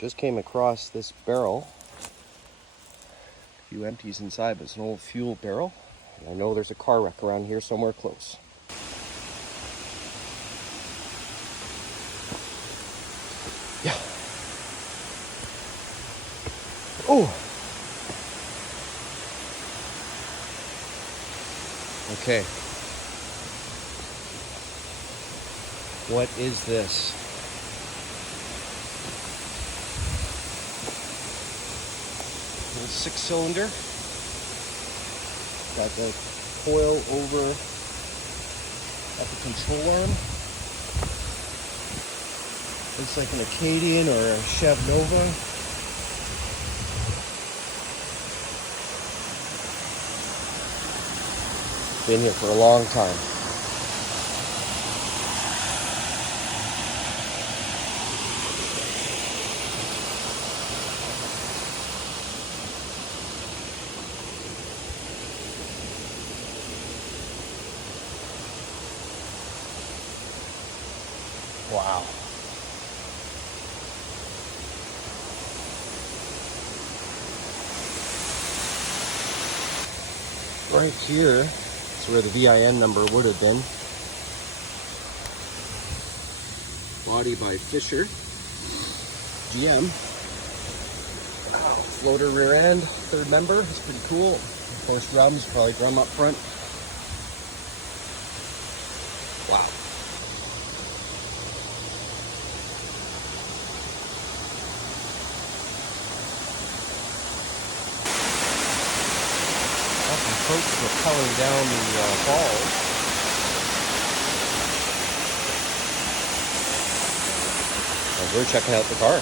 Just came across this barrel. A few empties inside, but it's an old fuel barrel. And I know there's a car wreck around here somewhere close. Yeah. Oh. Okay. What is this? Little 6-cylinder. Got the coil over at the control arm. Looks like an Acadian or a Chev Nova. Been here for a long time. Wow. Right here is where the VIN number would have been. Body by Fisher. GM. Wow. Floater rear end, third member. That's pretty cool. Of course, drums, probably drum up front. Wow. Folks rappelling down the falls. We're checking out the car.